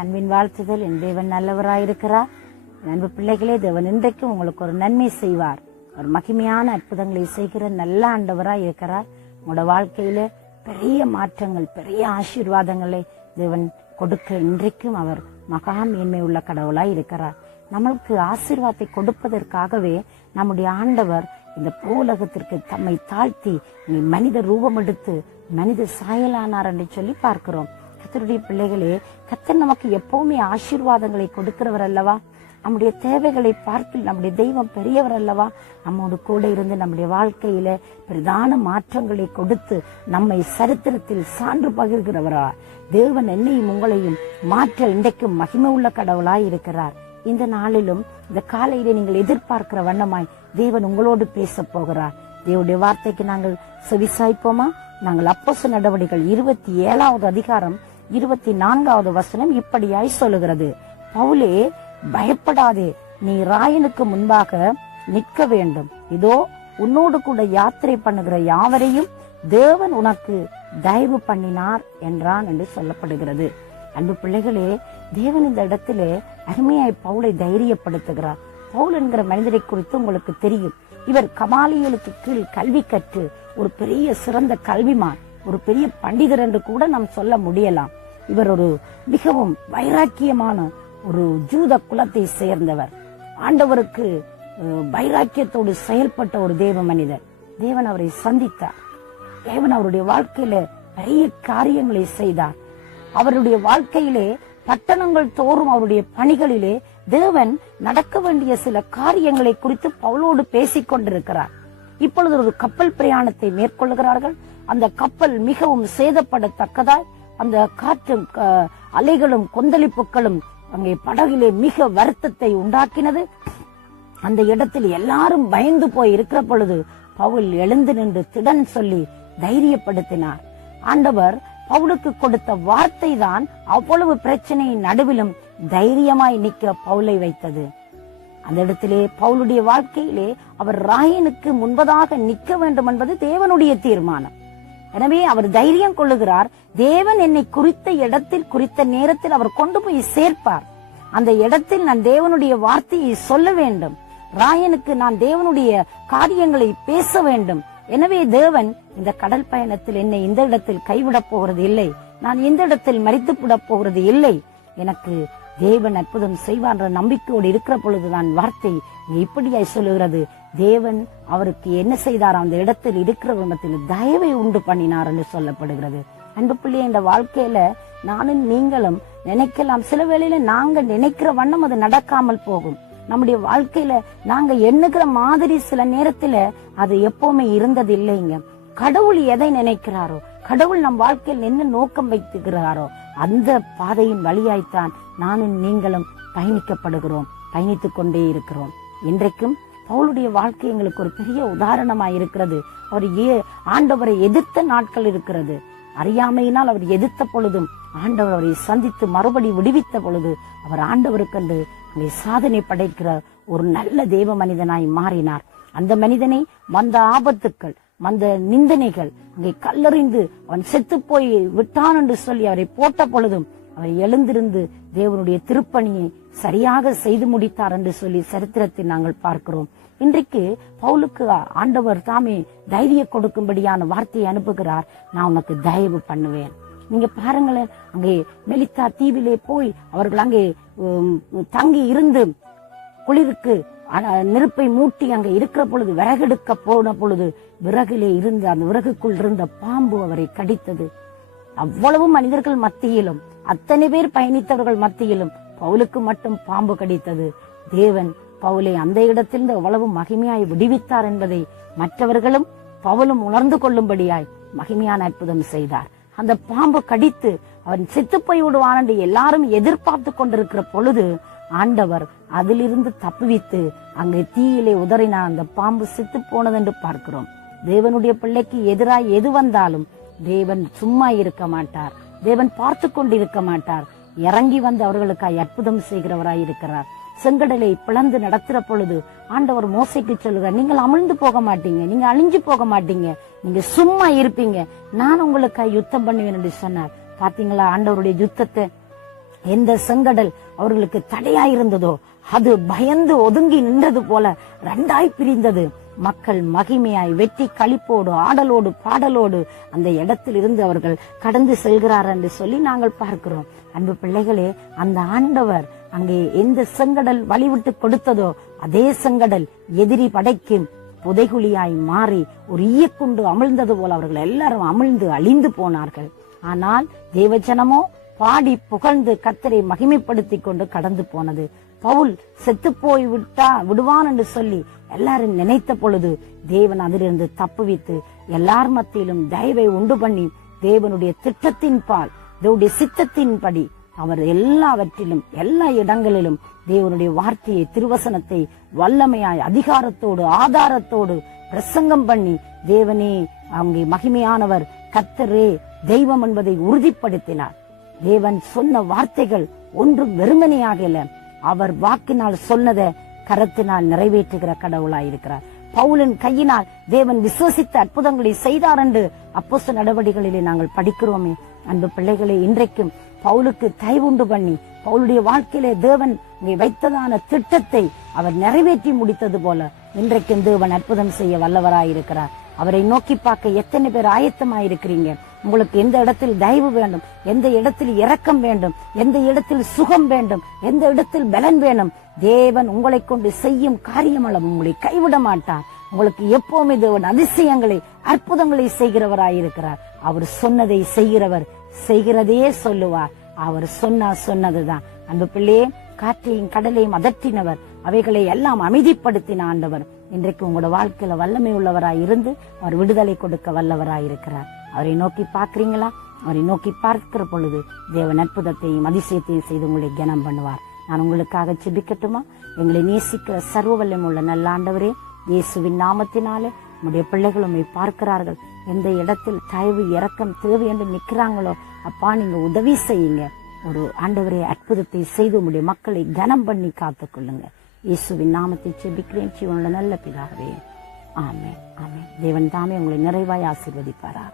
அன்பின் வாழ்த்துதல். என் தேவன் நல்லவராயிருக்கிறார். அன்பு பிள்ளைகளே தேவன் இன்றைக்கும் உங்களுக்கு ஒரு நன்மை செய்வார். ஒரு மகிமையான அற்புதங்களை செய்கிற நல்ல ஆண்டவராய் இருக்கிறார் உங்களோட வாழ்க்கையில பெரிய மாற்றங்கள் பெரிய ஆசீர்வாதங்களை தேவன் கொடுக்க இன்றைக்கும் அவர் மகா மேன்மை உள்ள கடவுளாய் இருக்கிறார் நம்மளுக்கு ஆசீர்வாதத்தை கொடுப்பதற்காகவே நம்முடைய ஆண்டவர் இந்த பூலகத்திற்கு தம்மை தாழ்த்தி மனித ரூபம் எடுத்து மனித சாயலானார் என்று சொல்லி பார்க்கிறோம். கத்தருடைய பிள்ளைகளே கத்தர் நமக்கு எப்பவுமே ஆசீர்வாதங்களை கொடுக்கிறவர் அல்லவா நம்முடைய தேவைகளை பார்த்து நம்முடைய தெய்வம் பெரியவர் அல்லவா நம்மோடு கூட இருந்து நம்முடைய வாழ்க்கையில பிரதான மாற்றங்களை கொடுத்து நம்மை சரித்திரத்தில் சான்று பகிர்கிறவரா? தேவன் என்னையும் உங்களையும் மாற்ற இன்றைக்கும் மகிமை உள்ள கடவுளாய் இருக்கிறார். இந்த நாளிலும் இந்த காலையிலே நீங்கள் எதிர்பார்க்கிற வண்ணமாய் தேவன் உங்களோடு பேச போகிறார். தேவனுடைய வார்த்தைக்கு நாங்கள் செவிசாய்ப்போமா? நாங்கள் அப்போச நடவடிக்கைகள் இருபத்தி ஏழாவது அதிகாரம் இருபத்தி நான்காவது வசனம் இப்படியாய் சொல்லுகிறது. பவுலே பயப்படாதே. நீ ராயனுக்கு முன்பாக நிற்க வேண்டும். இதோ உன்னோடு கூட யாத்திரை பண்ணுகிற யாவரையும் தேவன் உனக்கு தயவு பண்ணினார் என்றான் என்று சொல்லப்படுகிறது. அன்பு பிள்ளைகளே தேவன் இந்த இடத்திலே அருமையாய் பவுலை தைரியப்படுத்துகிறார். பவுல் என்கிற மனிதரை குறித்து உங்களுக்கு தெரியும். இவர் கமாலியலுக்கு கீழ் கல்வி கற்று ஒரு பெரிய சிறந்த கல்விமான் ஒரு பெரிய பண்டிதர் என்று கூட நாம் சொல்ல முடியலாம். இவர் ஒரு மிகவும் வைராக்கியமான ஒரு ஜூத குலத்தை சேர்ந்தவர். ஆண்டவருக்கு வைராக்கியத்தோடு செயல்பட்ட ஒரு தேவ மனிதர். தேவன் அவரை சந்தித்தார். தேவன் அவருடைய வாழ்க்கையில பெரிய காரியங்களை செய்தார். அவருடைய வாழ்க்கையிலே பட்டணங்கள் தோறும் அவருடைய பணிகளிலே தேவன் நடக்க வேண்டிய சில காரியங்களை குறித்து பவுலோடு பேசிக் கொண்டிருக்கிறார். இப்பொழுது ஒரு கப்பல் பிரயாணத்தை மேற்கொள்கிறார்கள். அந்த கப்பல் மிகவும் சேதப்படத்தக்கதாய் அந்த காற்றும் க- அலைகளும் கொந்தளிப்புகளும் அங்கே படகிலே மிக வருத்தத்தை உண்டாக்கினது. அந்த இடத்தில் எல்லாரும் பயந்து போய் இருக்கிற பொழுது பவுல் எழுந்து நின்று திடன் சொல்லி தைரியப்படுத்தினார். ஆண்டவர் பவுலுக்கு கொடுத்த வார்த்தை தான் அவ்வளவு பிரச்சனையின் நடுவிலும் தைரியமாய் நிற்க பவுலை வைத்தது. அந்த இடத்திலே பவுலுடைய வாழ்க்கையிலே அவர் ராயனுக்கு முன்பதாக நிற்க வேண்டும் என்பது தேவனுடைய தீர்மானம். எனவே அவர் தைரியம் கொள்ளுகிறார் தேவன் என்னை குறித்த இடத்தில் குறித்த நேரத்தில் அவர் கொண்டு போய் சேர்ப்பார். அந்த இடத்தில் நான் தேவனுடைய வார்த்தையை சொல்ல வேண்டும். ராயனுக்கு நான் தேவனுடைய காரியங்களை பேச வேண்டும். எனவே தேவன் இந்த கடல் பயணத்தில் என்னை இந்த இடத்தில் கைவிடப் போகிறது இல்லை. நான் இந்த இடத்தில் மறித்து போகிறது இல்லை. எனக்கு தேவன் அற்புதம் செய்வான்ற நம்பிக்கையோடு இருக்கிற பொழுது நான் வார்த்தை இங்கே இப்படியாய் சொல்லுகிறது. தேவன் அவருக்கு என்ன செய்தார்? அந்த இடத்தில் இருக்கிற விதத்தில் தயவை உண்டு பண்ணினார் என்று சொல்லப்படுகிறது. அன்பு பிள்ளை இந்த வாழ்க்கையில நானும் நீங்களும் நினைக்கலாம். சில வேளையில நாங்க நினைக்கிற வண்ணம் அது நடக்காமல் போகும். நம்முடைய வாழ்க்கையில நாங்க எண்ணுகிற மாதிரி சில நேரத்துல அது எப்பவுமே இருந்தது இல்லைங்க கடவுள் எதை நினைக்கிறாரோ கடவுள் நம் வாழ்க்கையில் என்ன நோக்கம் வைத்துகிறாரோ அந்த பாதையின் வழியாய்த்தான் நானும் நீங்களும் பயணிக்கப்படுகிறோம் பயணித்துக் கொண்டே இருக்கிறோம். இன்றைக்கும் பவுலுடைய வாழ்க்கை எங்களுக்கு ஒரு பெரிய உதாரணமாய் இருக்கிறது. அவர் ஏ ஆண்டவரை எதிர்த்த நாட்கள் இருக்கிறது. அறியாமையினால் அவர் எதிர்த்த பொழுதும் ஆண்டவர் அவரை சந்தித்து மறுபடி விடுவித்த பொழுது அவர் ஆண்டவருக்கென்று அங்கே சாதனை படைக்கிற ஒரு நல்ல தேவ மனிதனாய் மாறினார். அந்த மனிதனை வந்த ஆபத்துக்கள் வந்த நிந்தனைகள் அங்கே கல்லறிந்து அவன் செத்து போய் விட்டான் என்று சொல்லி அவரை போட்ட பொழுதும் அவர் எழுந்திருந்து தேவனுடைய திருப்பணியை சரியாக செய்து முடித்தார் என்று சொல்லி சரித்திரத்தை நாங்கள் பார்க்கிறோம். இன்றைக்கு பவுலுக்கு ஆண்டவர் தாமே தைரிய கொடுக்கும்படியான வார்த்தையை அனுப்புகிறார். நான் உனக்கு தயவு பண்ணுவேன். நீங்க பாருங்களேன் அங்கே மெலித்தா தீவிலே போய் அவர்கள் அங்கே உம், தங்கி இருந்து குளிருக்கு நெருப்பை மூட்டி அங்க இருக்கிற பொழுது விறகெடுக்க போன பொழுது விறகிலே இருந்து அந்த விறகுக்குள் இருந்த பாம்பு அவரை கடித்தது. அவ்வளவு மனிதர்கள் மத்தியிலும் அத்தனை பேர் பயணித்தவர்கள் மத்தியிலும் பவுலுக்கு மட்டும் பாம்பு கடித்தது. தேவன் பவுலை அந்த இடத்திலிருந்து அவ்வளவு மகிமையாய் விடுவித்தார் என்பதை மற்றவர்களும் பவுலும் உணர்ந்து கொள்ளும்படியாய் மகிமையான அற்புதம் செய்தார். அந்த பாம்பு கடித்து அவன் செத்து போய் விடுவான் என்று எல்லாரும் எதிர்பார்த்து கொண்டிருக்கிற பொழுது ஆண்டவர் அதிலிருந்து தப்புவித்து அங்கே தீயிலே உதறினார் அந்த பாம்பு செத்து போனது என்று பார்க்கிறோம். தேவனுடைய பிள்ளைக்கு எதிராய் எது வந்தாலும் தேவன் சும்மா இருக்க மாட்டார். தேவன் பார்த்து கொண்டிருக்க மாட்டார். இறங்கி வந்து அவர்களுக்காய் அற்புதம் செய்கிறவராய் இருக்கிறார். செங்கடலை பிளந்து நடத்துற பொழுது ஆண்டவர் மோசைக்கு சொல்லுகிறார் நீங்கள் அமிழ்ந்து போக மாட்டீங்க நீங்க அழிஞ்சு போக மாட்டீங்க நீங்க சும்மா இருப்பீங்க நான் உங்களுக்காக யுத்தம் பண்ணுவேன் என்று சொன்னார். பாத்தீங்களா ஆண்டவருடைய யுத்தத்தை? எந்த செங்கடல் அவர்களுக்கு தடையாயிருந்ததோ அது பயந்து ஒதுங்கி நின்றது போல ரெண்டாய் பிரிந்தது. மக்கள் மகிமையாய் வெற்றி களிப்போடு ஆடலோடு பாடலோடு அந்த இடத்தில் இருந்து அவர்கள் கடந்து செல்கிறார் என்று சொல்லி நாங்கள் பார்க்கிறோம். அன்பு பிள்ளைகளே அந்த ஆண்டவர் அங்கே எந்த செங்கடல் வழிவிட்டு கொடுத்ததோ அதே செங்கடல் எதிரி படைக்கு புதைகுழியாய் மாறி ஒரு ஈயக்குண்டு அமிழ்ந்தது போல அவர்கள் எல்லாரும் அமிழ்ந்து அழிந்து போனார்கள். ஆனால் தேவஜனமோ பாடி புகழ்ந்து கத்தரை மகிமைப்படுத்தி கொண்டு கடந்து போனது. பவுல் செத்து போய் விட்டா விடுவான் என்று சொல்லி எல்லாரும் நினைத்த பொழுது தேவன் அதிலிருந்து தப்புவித்து எல்லார் மத்தியிலும் தயவை உண்டு பண்ணி தேவனுடைய திட்டத்தின் பால் தேவனுடைய சித்தத்தின்படி அவர் எல்லாவற்றிலும் எல்லா இடங்களிலும் தேவனுடைய வார்த்தையை திருவசனத்தை வல்லமையாய் அதிகாரத்தோடு ஆதாரத்தோடு பிரசங்கம் பண்ணி தேவனே அங்கே மகிமையானவர் கத்தரே தெய்வம் என்பதை உறுதிப்படுத்தினார். தேவன் சொன்ன வார்த்தைகள் ஒன்றும் வெறுமனையாக இல்ல. அவர் வாக்கினால் சொன்னதை கரத்தினால் நிறைவேற்றுகிற கடவுளாய் இருக்கிறார். பவுலின் கையினால் தேவன் விசுவசித்த அற்புதங்களை செய்தார் என்று அப்போஸ்தல நடவடிக்கைகளிலே நாங்கள் படிக்கிறோமே. அன்பு பிள்ளைகளை இன்றைக்கும் பவுலுக்கு தயவுண்டு பண்ணி பவுலுடைய வாழ்க்கையிலே தேவன் இங்கே வைத்ததான திட்டத்தை அவர் நிறைவேற்றி முடித்தது போல இன்றைக்கும் தேவன் அற்புதம் செய்ய வல்லவராயிருக்கிறார். அவரை நோக்கி பார்க்க எத்தனை பேர் ஆயத்தமாயிருக்கிறீங்க? உங்களுக்கு எந்த இடத்தில் தயவு வேண்டும் எந்த இடத்தில் இரக்கம் வேண்டும் எந்த இடத்தில் சுகம் வேண்டும் எந்த இடத்தில் பலன் வேணும் தேவன் உங்களை கொண்டு செய்யும் காரியம் அளவு உங்களை கைவிட மாட்டார். உங்களுக்கு எப்பவுமே தேவன் அதிசயங்களை அற்புதங்களை செய்கிறவராயிருக்கிறார். அவர் சொன்னதை செய்கிறவர் செய்கிறதையே சொல்லுவார். அவர் சொன்னா சொன்னதுதான். அன்பு பிள்ளையே காற்றையும் கடலையும் அதட்டினவர் அவைகளை எல்லாம் அமைதிப்படுத்தின ஆண்டவர். இன்றைக்கு உங்களோட வாழ்க்கையில வல்லமை உள்ளவராய் இருந்து அவர் விடுதலை கொடுக்க வல்லவராய் இருக்கிறார் அவரை நோக்கி பார்க்கறீங்களா? அவரை நோக்கி பார்க்கிற பொழுது தேவன் அற்புதத்தையும் அதிசயத்தையும் செய்து உங்களை கனம் பண்ணுவார். நான் உங்களுக்காக செபிக்கட்டுமா எங்களை நேசிக்கிற சர்வ வல்லம் உள்ள நல்ல ஆண்டவரே இயேசுவின் நாமத்தினாலே நம்முடைய பிள்ளைகள் உண்மை பார்க்கிறார்கள். எந்த இடத்தில் தயவு இறக்கம் தேவை என்று நிற்கிறாங்களோ அப்பா நீங்க உதவி செய்யுங்க. ஒரு ஆண்டவரே அற்புதத்தை செய்து உங்களுடைய மக்களை கனம் பண்ணி காத்துக்கொள்ளுங்க. இயேசுவின் நாமத்தை செபிக்கிறேன் சிவனோட நல்ல பிதாவே. ஆமே ஆமே தேவன் தாமே உங்களை நிறைவாய் ஆசீர்வதிப்பாரா